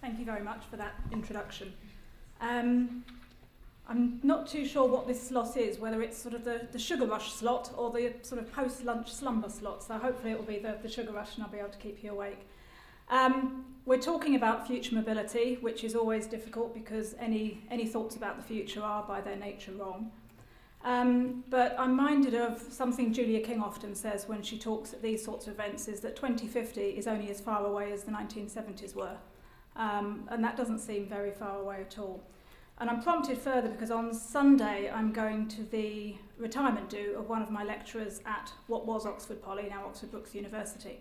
Thank you very much for that introduction. I'm not too sure what this slot is, whether it's sort of the sugar rush slot or the sort of post-lunch slumber slot, so hopefully it will be the sugar rush and I'll be able to keep you awake. We're talking about future mobility, which is always difficult because any thoughts about the future are by their nature wrong. But I'm minded of something Julia King often says when she talks at these sorts of events, is that 2050 is only as far away as the 1970s were. And that doesn't seem very far away at all. And I'm prompted further because on Sunday I'm going to the retirement do of one of my lecturers at what was Oxford Poly, now Oxford Brookes University.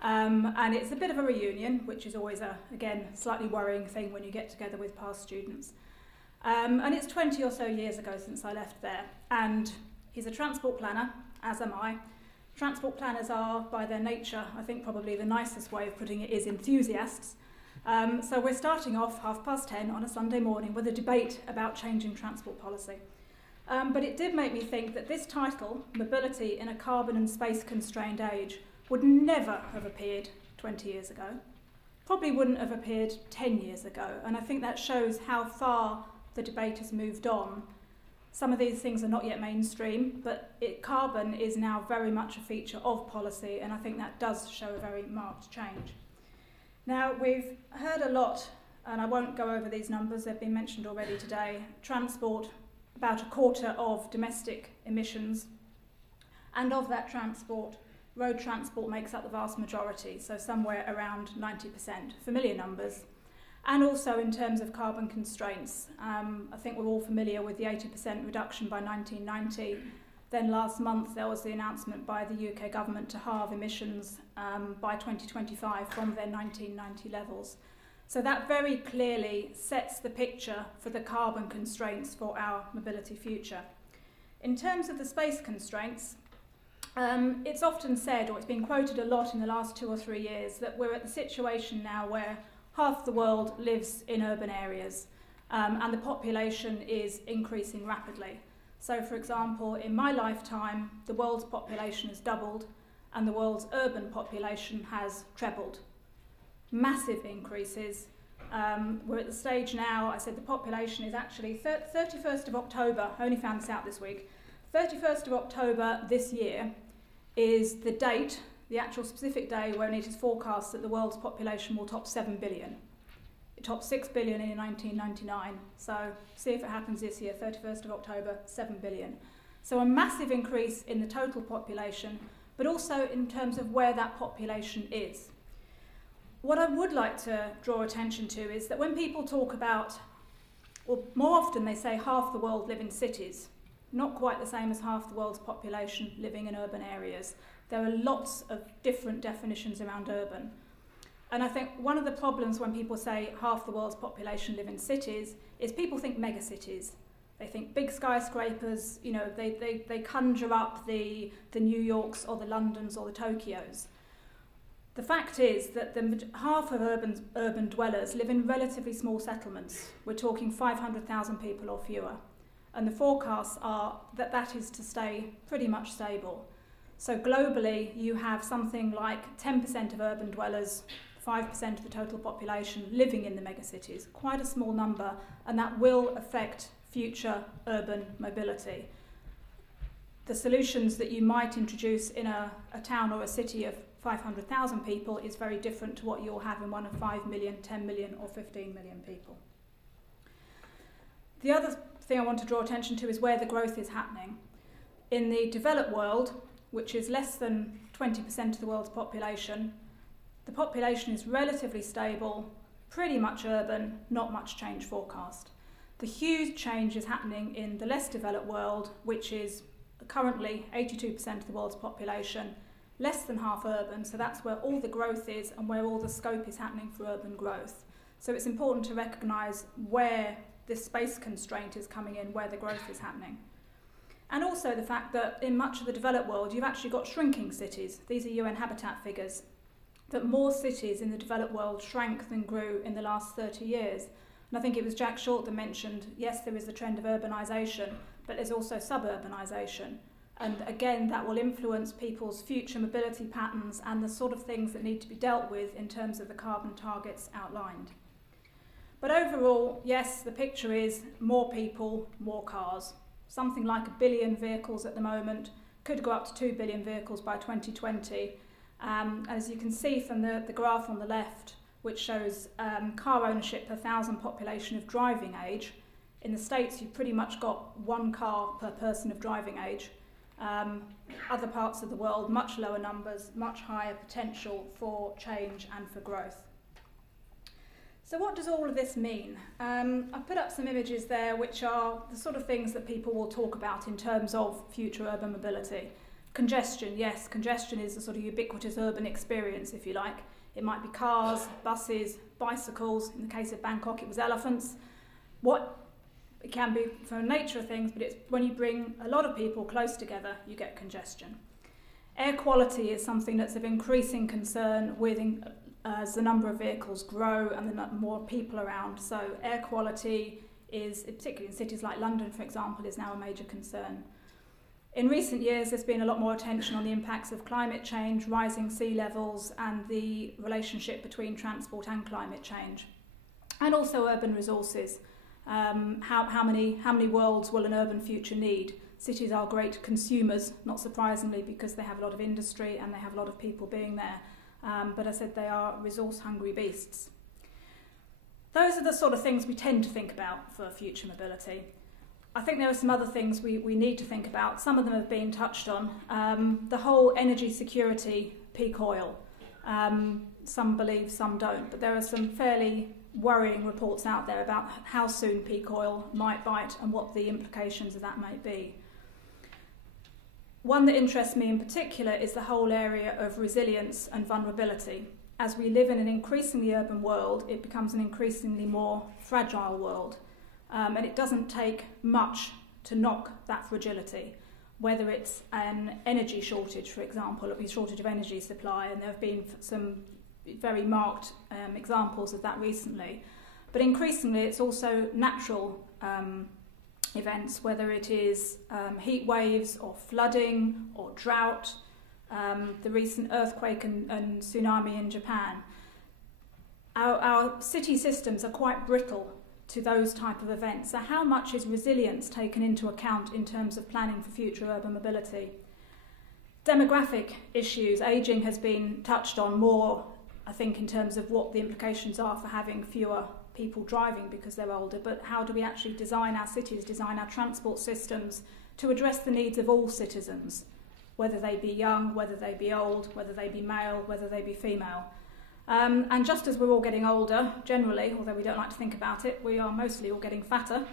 And it's a bit of a reunion, which is always again, slightly worrying thing when you get together with past students. And it's 20 or so years ago since I left there. And he's a transport planner, as am I. Transport planners are, by their nature, I think probably the nicest way of putting it is enthusiasts. So we're starting off 10:30 on a Sunday morning with a debate about changing transport policy. But it did make me think that this title, Mobility in a Carbon and Space Constrained Age, would never have appeared 20 years ago. Probably wouldn't have appeared 10 years ago. And I think that shows how far the debate has moved on. Some of these things are not yet mainstream, but carbon is now very much a feature of policy, and I think that does show a very marked change. Now, we've heard a lot, and I won't go over these numbers, they've been mentioned already today. Transport, about a quarter of domestic emissions, and of that transport, road transport makes up the vast majority, so somewhere around 90%, familiar numbers. And also in terms of carbon constraints, I think we're all familiar with the 80% reduction by 1990. Then last month there was the announcement by the UK government to halve emissions by 2025 from their 1990 levels. So that very clearly sets the picture for the carbon constraints for our mobility future. In terms of the space constraints, it's often said, or it's been quoted a lot in the last 2 or 3 years, that we're at the situation now where half the world lives in urban areas and the population is increasing rapidly. So, for example, in my lifetime, the world's population has doubled and the world's urban population has trebled. Massive increases. We're at the stage now, I said the population is actually 31st of October, I only found this out this week, 31st of October this year is the date, the actual specific day when it is forecast that the world's population will top 7 billion. It topped 6 billion in 1999, so see if it happens this year, 31st of October, 7 billion. So a massive increase in the total population, but also in terms of where that population is. What I would like to draw attention to is that when people talk about, well, more often they say half the world live in cities, not quite the same as half the world's population living in urban areas. There are lots of different definitions around urban. And I think one of the problems when people say half the world's population live in cities is people think megacities. They think big skyscrapers, you know, they conjure up the New Yorks or the Londons or the Tokyos. The fact is that half of urban dwellers live in relatively small settlements. We're talking 500,000 people or fewer. And the forecasts are that that is to stay pretty much stable. So globally, you have something like 10% of urban dwellers, 5% of the total population living in the megacities. Quite a small number, and that will affect future urban mobility. The solutions that you might introduce in a town or a city of 500,000 people is very different to what you'll have in one of 5 million, 10 million or 15 million people. The other thing I want to draw attention to is where the growth is happening. In the developed world, which is less than 20% of the world's population, the population is relatively stable, pretty much urban, not much change forecast. The huge change is happening in the less developed world, which is currently 82% of the world's population, less than half urban, so that's where all the growth is and where all the scope is happening for urban growth. So it's important to recognise where this space constraint is coming in, where the growth is happening. And also the fact that in much of the developed world, you've actually got shrinking cities. These are UN Habitat figures, that more cities in the developed world shrank than grew in the last 30 years. And I think it was Jack Short that mentioned, yes, there is the trend of urbanisation, but there's also suburbanisation. And again, that will influence people's future mobility patterns and the sort of things that need to be dealt with in terms of the carbon targets outlined. But overall, yes, the picture is more people, more cars. Something like 1 billion vehicles at the moment, could go up to 2 billion vehicles by 2020. As you can see from the graph on the left, which shows car ownership per 1,000 population of driving age, in the States you've pretty much got 1 car per person of driving age. Other parts of the world, much lower numbers, much higher potential for change and for growth. So what does all of this mean? I've put up some images there which are the sort of things that people will talk about in terms of future urban mobility. Congestion, yes, congestion is a sort of ubiquitous urban experience, if you like. It might be cars, buses, bicycles. In the case of Bangkok, it was elephants. It can be from the nature of things, but it's when you bring a lot of people close together, you get congestion. Air quality is something that's of increasing concern as the number of vehicles grow and the more people around. So air quality is, particularly in cities like London, for example, is now a major concern. In recent years, there's been a lot more attention on the impacts of climate change, rising sea levels, and the relationship between transport and climate change. And also urban resources. How many worlds will an urban future need? Cities are great consumers, not surprisingly, because they have a lot of industry and they have a lot of people being there. But as I said, they are resource-hungry beasts. Those are the sort of things we tend to think about for future mobility. I think there are some other things we need to think about. Some of them have been touched on. The whole energy security, peak oil. Some believe, some don't. But there are some fairly worrying reports out there about how soon peak oil might bite and what the implications of that might be. One that interests me in particular is the whole area of resilience and vulnerability. As we live in an increasingly urban world, it becomes an increasingly more fragile world. And it doesn't take much to knock that fragility, whether it's an energy shortage, for example, a shortage of energy supply, and there have been some very marked examples of that recently. But increasingly, it's also natural events, whether it is heat waves or flooding or drought, the recent earthquake and tsunami in Japan. Our city systems are quite brittle to those type of events. So how much is resilience taken into account in terms of planning for future urban mobility? Demographic issues, ageing has been touched on more, I think, in terms of what the implications are for having fewer people driving because they're older, but how do we actually design our cities, design our transport systems to address the needs of all citizens, whether they be young, whether they be old, whether they be male, whether they be female. And just as we're all getting older, generally, although we don't like to think about it, we are mostly all getting fatter.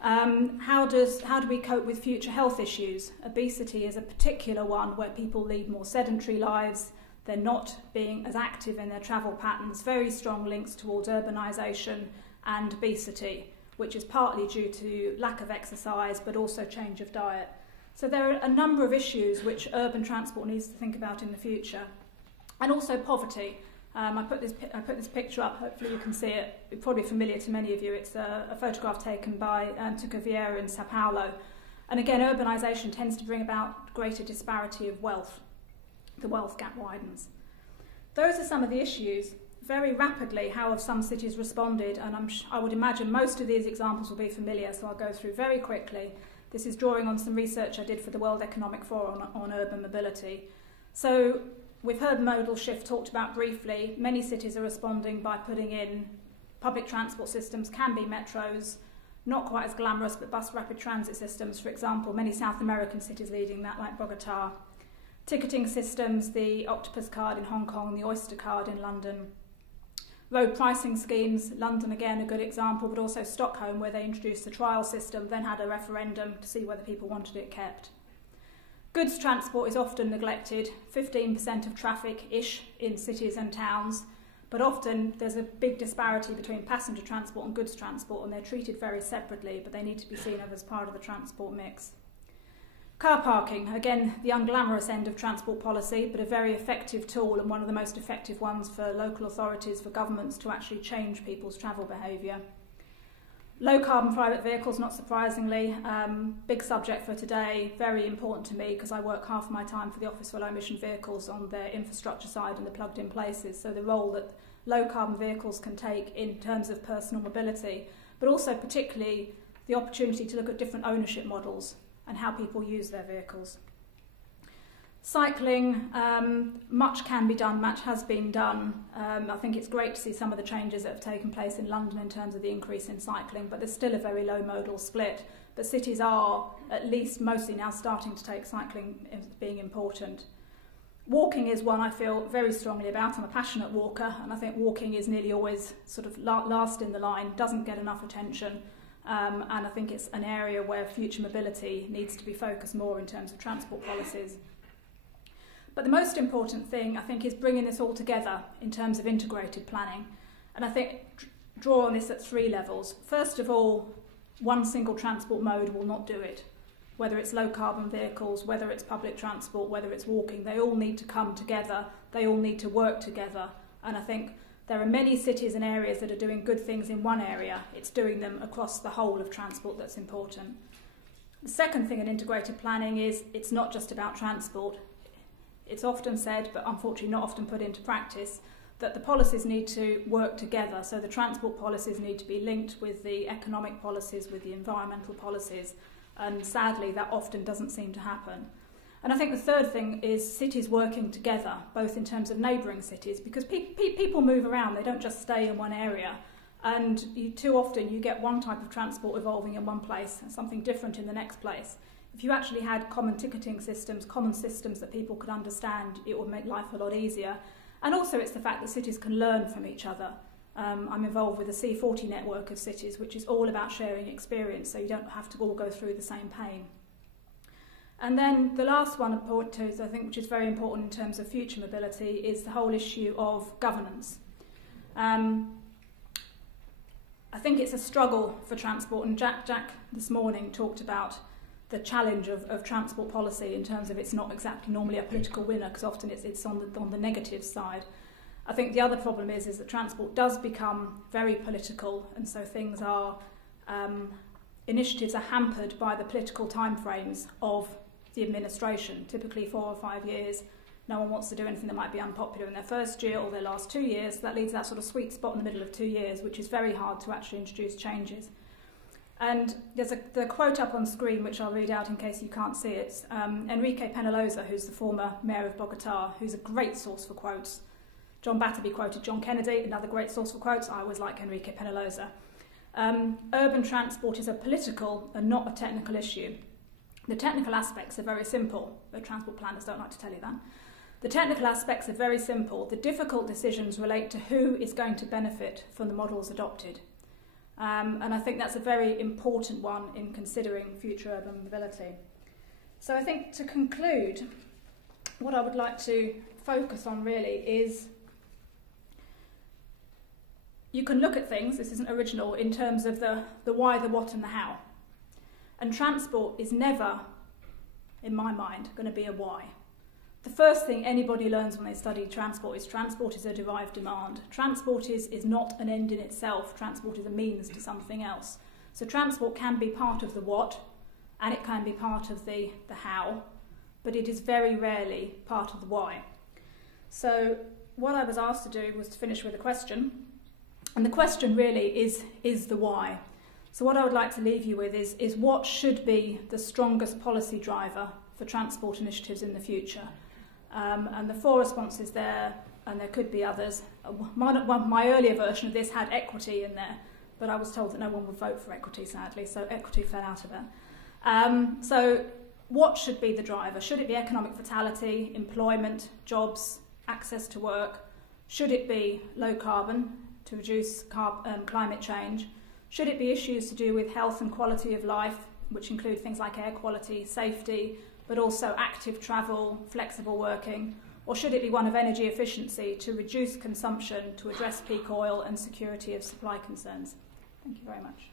How do we cope with future health issues? Obesity is a particular one where people lead more sedentary lives. They're not being as active in their travel patterns. Very strong links towards urbanisation and obesity, which is partly due to lack of exercise, but also change of diet. So there are a number of issues which urban transport needs to think about in the future. And also poverty. I put this picture up, hopefully you can see it. It's probably familiar to many of you. It's a photograph taken by Tucavieira in Sao Paulo. And again, urbanisation tends to bring about greater disparity of wealth. The wealth gap widens. Those are some of the issues. Very rapidly, how have some cities responded? And I would imagine most of these examples will be familiar, so I'll go through very quickly. This is drawing on some research I did for the World Economic Forum on urban mobility. So we've heard modal shift talked about briefly. Many cities are responding by putting in public transport systems, can be metros, not quite as glamorous, but bus rapid transit systems, for example, many South American cities leading that, like Bogota. Ticketing systems, the Octopus card in Hong Kong, the Oyster card in London. Road pricing schemes, London again a good example, but also Stockholm, where they introduced the trial system, then had a referendum to see whether people wanted it kept. Goods transport is often neglected, 15% of traffic-ish in cities and towns, but often there's a big disparity between passenger transport and goods transport, and they're treated very separately, but they need to be seen as part of the transport mix. Car parking, again, the unglamorous end of transport policy, but a very effective tool and one of the most effective ones for local authorities, for governments to actually change people's travel behaviour. Low carbon private vehicles, not surprisingly, big subject for today, very important to me because I work half my time for the Office for Low Emission Vehicles on their infrastructure side and the plugged in places, so the role that low carbon vehicles can take in terms of personal mobility, but also particularly the opportunity to look at different ownership models and how people use their vehicles. Cycling, much can be done, much has been done. I think it's great to see some of the changes that have taken place in London in terms of the increase in cycling, but there's still a very low modal split. But cities are, at least mostly now, starting to take cycling as being important. Walking is one I feel very strongly about. I'm a passionate walker, and I think walking is nearly always sort of last in the line, doesn't get enough attention, and I think it's an area where future mobility needs to be focused more in terms of transport policies. But the most important thing, I think, is bringing this all together in terms of integrated planning. And I think draw on this at 3 levels. First of all, one single transport mode will not do it. Whether it's low carbon vehicles, whether it's public transport, whether it's walking, they all need to come together, they all need to work together. And I think there are many cities and areas that are doing good things in one area. It's doing them across the whole of transport that's important. The second thing in integrated planning is it's not just about transport. It's often said, but unfortunately not often put into practice, that the policies need to work together. So the transport policies need to be linked with the economic policies, with the environmental policies, and sadly that often doesn't seem to happen. And I think the third thing is cities working together, both in terms of neighbouring cities, because people move around, they don't just stay in one area, and too often you get one type of transport evolving in one place and something different in the next place. If you actually had common ticketing systems, common systems that people could understand, it would make life a lot easier. And also it's the fact that cities can learn from each other. I'm involved with the C40 network of cities, which is all about sharing experience, so you don't have to all go through the same pain. And then the last one I'd point to, I think, which is very important in terms of future mobility, is the whole issue of governance. I think it's a struggle for transport, and Jack this morning talked about the challenge of transport policy in terms of it's not exactly normally a political winner, because often it's on the negative side. I think the other problem is that transport does become very political, and so things are, initiatives are hampered by the political timeframes of the administration, typically 4 or 5 years. No one wants to do anything that might be unpopular in their first year or their last 2 years. That leaves that sort of sweet spot in the middle of 2 years, which is very hard to actually introduce changes. And there's the quote up on screen, which I'll read out in case you can't see it. Enrique Peñalosa, who's the former mayor of Bogotá, who's a great source for quotes. John Batterby quoted John Kennedy, another great source for quotes. I always like Enrique Peñalosa. Urban transport is a political and not a technical issue. The technical aspects are very simple, but transport planners don't like to tell you that. The technical aspects are very simple. The difficult decisions relate to who is going to benefit from the models adopted. And I think that's a very important one in considering future urban mobility. So I think to conclude, what I would like to focus on really is you can look at things, this isn't original, in terms of the why, the what and the how. And transport is never, in my mind, going to be a why. The first thing anybody learns when they study transport is a derived demand. Transport is not an end in itself. Transport is a means to something else. So transport can be part of the what, and it can be part of the how, but it is very rarely part of the why. So what I was asked to do was to finish with a question, and the question really is the why. So what I would like to leave you with is what should be the strongest policy driver for transport initiatives in the future. And the 4 responses there, and there could be others. My earlier version of this had equity in there, but I was told that no one would vote for equity, sadly, so equity fell out of it. So what should be the driver? Should it be economic vitality, employment, jobs, access to work? Should it be low carbon to reduce climate change? Should it be issues to do with health and quality of life, which include things like air quality, safety, but also active travel, flexible working? Or should it be one of energy efficiency to reduce consumption, to address peak oil and security of supply concerns? Thank you very much.